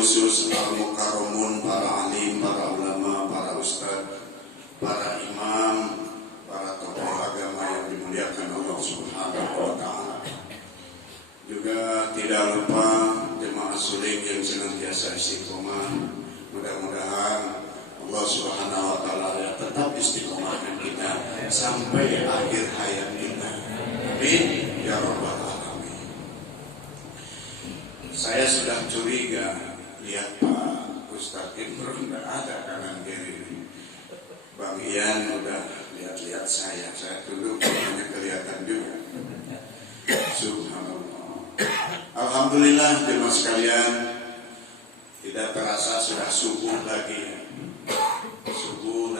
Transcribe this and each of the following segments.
khusus al-mukarramun, para alim, para ulama, para ustadz, para imam, para tokoh agama yang dimuliakan Allah Subhanahu wa Ta'ala. Juga tidak lupa jemaah suling yang senantiasa istiqomah. Mudah-mudahan Allah Subhanahu wa Ta'ala tetap istiqomahkan kita sampai akhir hayat kita. Amin ya rabbal alamin. Saya sudah curiga lihat Pak Ustadz Imron tidak ada kanan kiri. Bang Ian udah lihat-lihat saya dulu hanya kelihatan juga. Subhanallah. Alhamdulillah jemaah sekalian, tidak terasa sudah subuh lagi. Subuh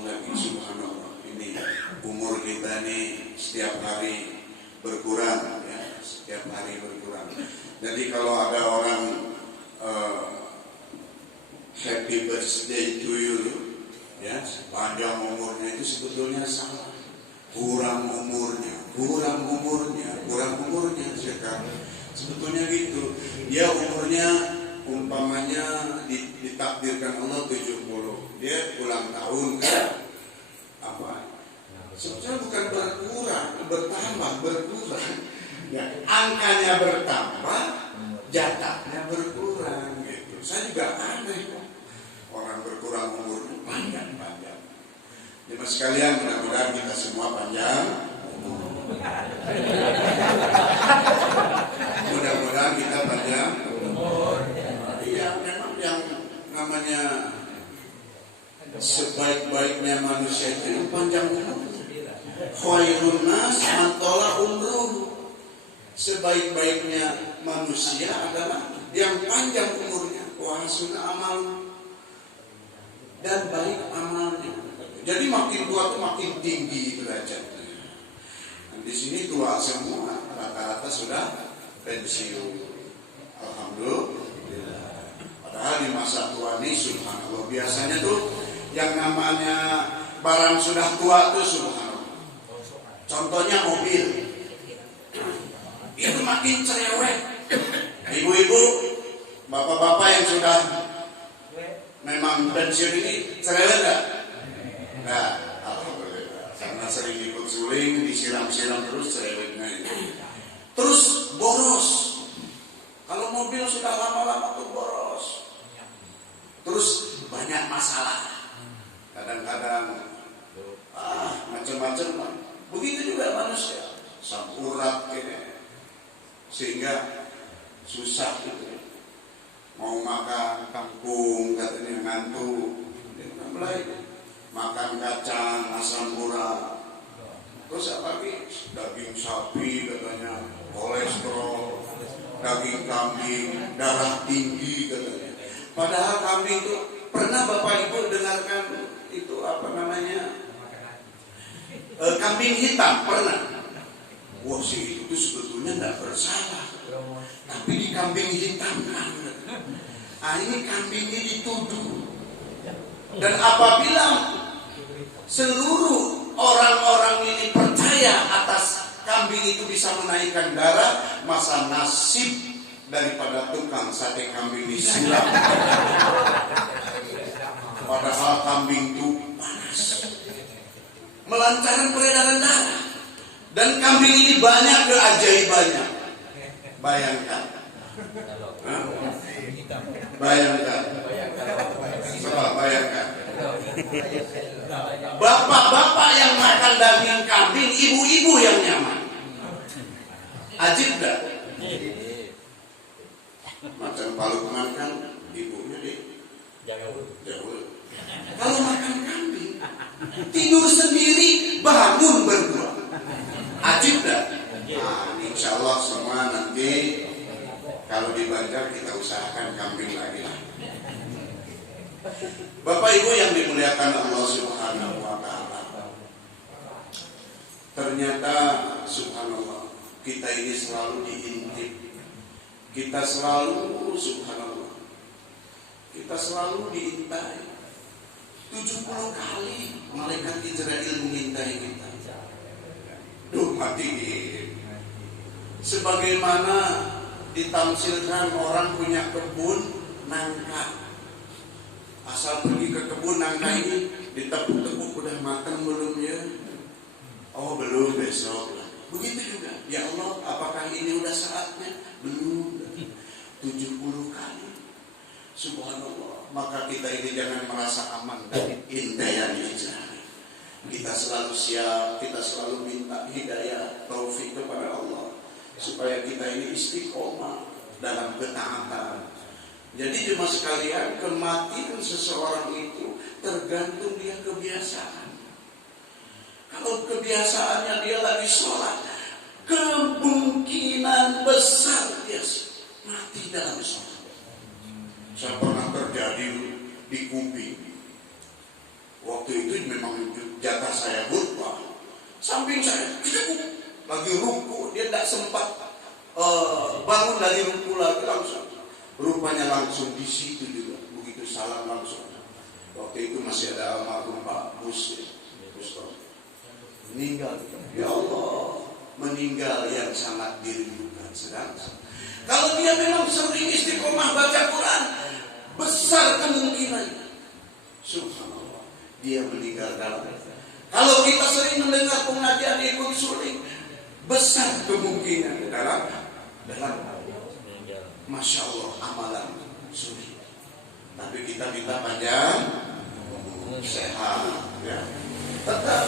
lagi, subhanallah. Ini umur kita nih setiap hari berkurang ya, setiap hari berkurang. Jadi kalau ada orang happy birthday to you, ya, panjang umurnya, itu sebetulnya salah. Kurang umurnya sekarang. Sebetulnya gitu. Dia umurnya umpamanya ditakdirkan Allah 70. Dia ulang tahun kan? Apa? Sebetulnya bukan berkurang. Ya, angkanya bertambah, jatahnya berkurang gitu. Saya juga aneh. Orang berkurang umurnya panjang. Jemaah sekalian, mudah-mudahan kita semua panjang. Mudah-mudahan kita panjang. Iya, memang yang namanya sebaik-baiknya manusia itu panjang umur. Khairun nas man tala umruh. Sebaik-baiknya manusia adalah yang panjang umurnya, wa hasun amal, dan baik amalnya. Jadi makin tua tuh makin tinggi derajatnya. Nah, di sini tua semua, rata-rata sudah pensiun. Alhamdulillah. Padahal di masa tua ini subhanallah, biasanya tuh yang namanya barang sudah tua tuh subhanallah. Contohnya mobil. Itu makin cerewet. Ibu-ibu, bapak-bapak yang sudah memang pensiun ini cerewet enggak? Nah, alhamdulillah. Karena sering ikut suling, disiram-siram terus cerewetnya itu. Terus boros. Kalau mobil sudah lama-lama tuh boros. Terus banyak masalah. Kadang-kadang macam-macam. Begitu juga manusia. Sampurat kene. Sehingga susah gitu. Mau makan kangkung katanya ngantuk. Mulai makan kacang, asam urat, terus apa lagi? Daging sapi katanya kolesterol, daging kambing darah tinggi katanya. Padahal kambing itu pernah Bapak Ibu dengarkan itu apa namanya? Kambing hitam pernah? Wah sih itu sebetulnya tidak bersalah, tapi di kambing hitam kan. Ini kambing ini dituduh. Dan apabila seluruh orang-orang ini percaya atas kambing itu bisa menaikkan darah, masa nasib daripada tukang sate kambing disiram. Padahal kambing itu panas, melancarkan peredaran darah. Dan kambing ini banyak keajaibannya. Bayangkan. Coba bayangkan. Bapak-bapak yang makan daging kambing, ibu-ibu yang nyaman. Ajib dah. Macam Palukman kan ibunya jauh. Kalau makan kambing, tidur sendiri, bangun berdua. Ajib dah. Nah, insya Allah semua nanti kalau di Banjar kita usahakan kambing lagi lah. Bapak Ibu yang dimuliakan Allah Subhanahu wa Ta'ala, ternyata subhanallah kita ini selalu diintip. Kita selalu subhanallah, kita selalu diintai. 70 kali malaikat Israel mengintai kita. Duh mati. Sebagaimana ditamsilkan orang punya kebun, nangka. Asal pergi ke kebun nangka ini ditepuk-tepuk, udah matang belum ya? Oh belum, besok lah. Begitu juga. Ya Allah, apakah ini udah saatnya? Belum. 70 kali. Subhanallah. Maka kita ini jangan merasa aman dari indayan hijrah. Kita selalu siap, kita selalu minta hidayah, taufik kepada Allah, supaya kita ini istiqomah dalam ketaatan. Jadi jemaah sekalian, kematian seseorang itu tergantung dia kebiasaan. Kalau kebiasaannya dia lagi sholat, kemungkinan besar dia mati dalam sholat. Saya pernah terjadi di Kuping. Waktu itu memang jatah saya khutbah. Samping saya, lagi ruku, dia tidak sempat bangun dari ruku lagi langsung. Rupanya langsung di situ juga, begitu salam langsung. Waktu itu masih ada almarhum Pak Bus, meninggal. Ya Allah, meninggal yang sangat dirindukan. Sedang kalau dia memang sering istiqomah baca Quran, besar kemungkinannya, subhanallah, dia meninggal dalam. Kalau kita sering mendengar pengajian ikut suling, besar kemungkinan dalam Masya Allah amalan sulit. Tapi kita minta panjang sehat ya. Tetap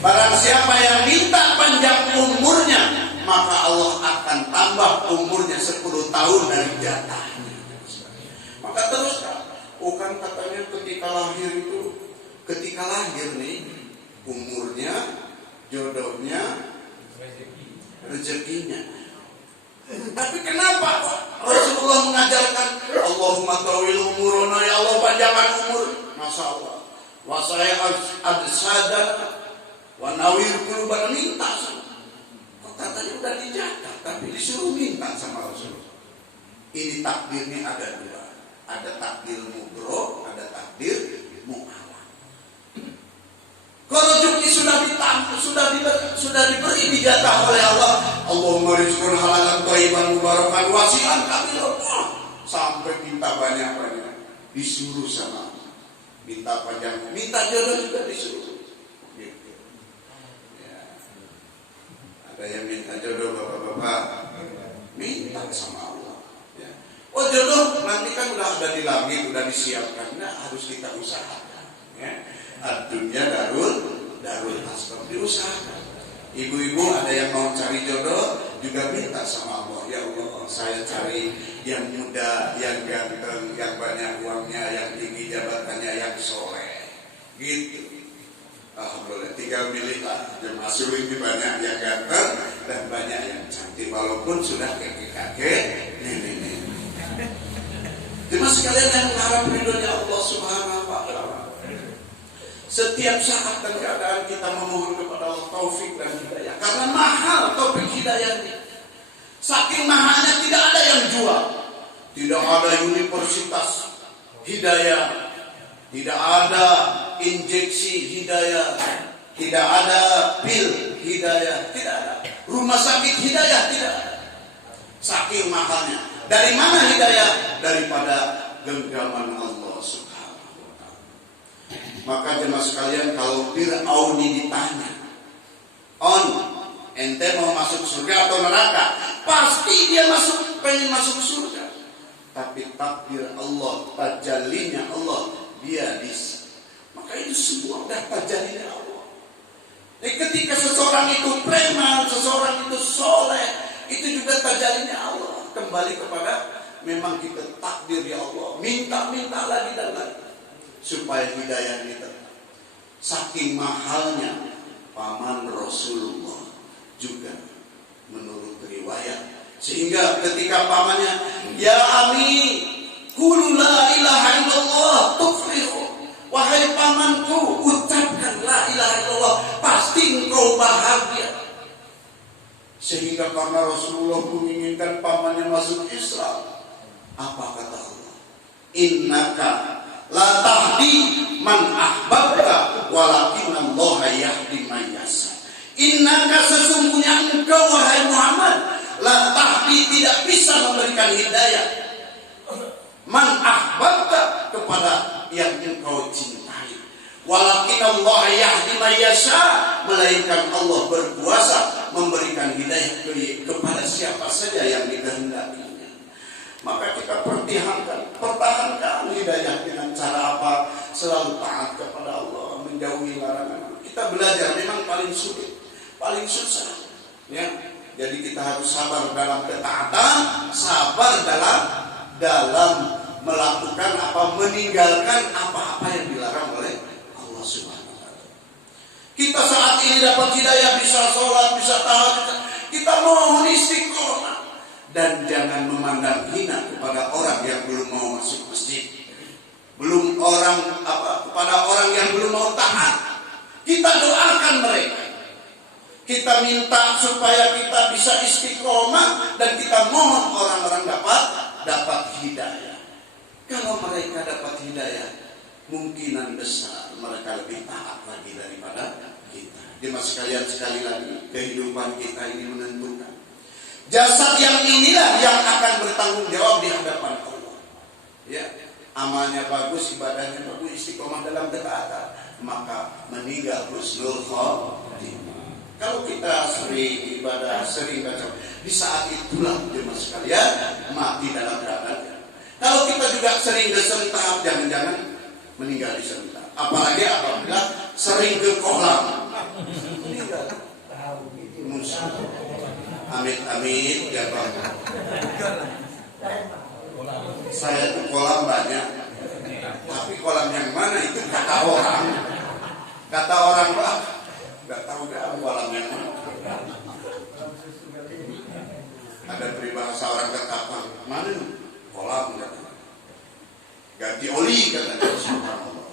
barang siapa yang minta panjang umurnya, maka Allah akan tambah umurnya 10 tahun dari jatahnya. Maka terus bukan katanya ketika lahir nih umurnya, jodohnya, rezekinya. Tapi kenapa Rasulullah mengajarkan Allahumma tawil umurona, ya Allah panjangkan umur. Masya Allah. Wa saya adsada wa nawir qulubana, minta sama. Kok katanya udah dijaga, tapi disuruh minta sama Rasulullah. Ini takdirnya ada dua. Ada takdir mudro, ada takdir mu'awad. Kalau rezeki sudah diberi dijatah oleh Allah, Allahumma rizqun halalan thayyiban mubarakan wasi'an kabiran. Sampai minta banyak-banyak disuruh sama Allah. Minta panjang, minta jodoh juga disuruh. Gitu. Ya. Ada yang minta jodoh bapak-bapak, minta sama Allah. Ya. Oh jodoh nanti kan udah ada di langit, udah disiapkan. Nah harus kita usahakan. Ya. Dunia darul asbab, diusahakan. Ibu-ibu ada yang mau cari jodoh juga minta sama Allah, ya Allah saya cari yang muda, yang ganteng, yang banyak uangnya, yang tinggi jabatannya, yang soleh gitu. Alhamdulillah, tinggal pilihlah. Jemaah suling banyak yang ganteng dan banyak yang cantik, walaupun sudah kakek-kakek nenek. Jemaah sekalian yang mengharap ridhonya Allah Subhanahu wa Ta'ala, setiap saat dan keadaan kita memohon kepada Allah taufik dan hidayah. Karena mahal taufik hidayahnya. Saking mahalnya tidak ada yang jual. Tidak ada universitas hidayah. Tidak ada injeksi hidayah. Tidak ada pil hidayah. Tidak ada. Rumah sakit hidayah tidak ada. Saking mahalnya. Dari mana hidayah? Daripada genggaman Allah. Maka jemaah sekalian, kalau Fir'auni ditanya, ente mau masuk surga atau neraka? Pasti dia pengen masuk surga. Tapi takdir Allah, tajallinya Allah, dia bisa. Maka itu semua udah tajallinya Allah. Ketika seseorang itu preman, seseorang itu soleh, itu juga tajallinya Allah. Kembali kepada memang kita takdir ya Allah. Minta lagi dan lagi. Supaya hidayah ini tetap. Saking mahalnya paman Rasulullah juga menurut riwayat, sehingga ketika pamannya, ya ami qul la ilaha illallah tuflihu, wahai pamanku ucapkan la ilaha illallah pasti engkau bahagia. Sehingga karena Rasulullah menginginkan pamannya masuk Islam, apa kata Allah? Innaka la tahdi man ahbabta walakinallaha yahdi man yasha. Innaka, sesungguhnya engkau wahai Muhammad, la tahdi, tidak bisa memberikan hidayah Man ahbabta, kepada yang engkau cintai. Walakin Allah yahdi man yasha, melainkan Allah berkuasa memberikan hidayah kepada siapa saja yang dikehendakinya. Maka kita pertahankan hidayah dengan cara apa? Selalu taat kepada Allah, menjauhi larangan. Kita belajar memang paling sulit, paling susah, ya. Jadi kita harus sabar dalam ketaatan, sabar dalam melakukan meninggalkan apa-apa yang dilarang oleh Allah Subhanahu wa taala. Kita saat ini dapat hidayah, bisa sholat, bisa tahajud, kita mohon istiqomah dan jangan memandang hina kepada orang yang belum mau masuk masjid. Kepada orang yang belum mau taat. Kita doakan mereka. Kita minta supaya kita bisa istiqomah dan kita mohon orang-orang dapat hidayah. Kalau mereka dapat hidayah, kemungkinan besar mereka lebih taat lagi daripada kita. Jemaah sekalian, sekali lagi, kehidupan kita ini menentukan. Jasad yang inilah yang akan bertanggung jawab di hadapan Allah. Ya, amalnya bagus, ibadahnya bagus, istiqomah dalam ketaatan, maka meninggal husnul khotimah. Kalau kita sering ibadah, sering baca, di saat itulah jemaah sekalian mati dalam keadaan. Kalau kita juga sering kesentak, jangan-jangan meninggal di sentak. Apalagi apabila sering ke kolam, meninggal. Amit-amit ya Bang. Saya tuh kolam banyak, tapi kolam yang mana itu kata orang. Kata orang Bang, nggak tahu kolam yang mana. Ada peribahasa orang Ketapang, mana kolam katanya. Ganti oli katanya. Subhanallah.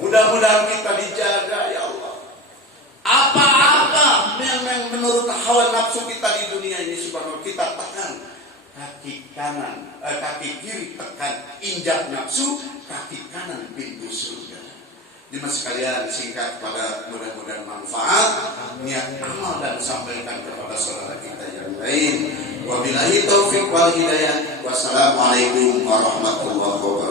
Mudah-mudahan kita dijaga ya Allah. Apa-apa yang menurut hawa nafsu kita di dunia ini, subhanallah, kita tekan kaki kanan, kaki kiri tekan injak nafsu, kaki kanan pintu surga. Jemaah sekalian, singkat pada mudah-mudahan manfaat, niat amal dan sampaikan kepada saudara kita yang lain. Wabillahi taufiq wal hidayah. Wassalamualaikum warahmatullahi wabarakatuh.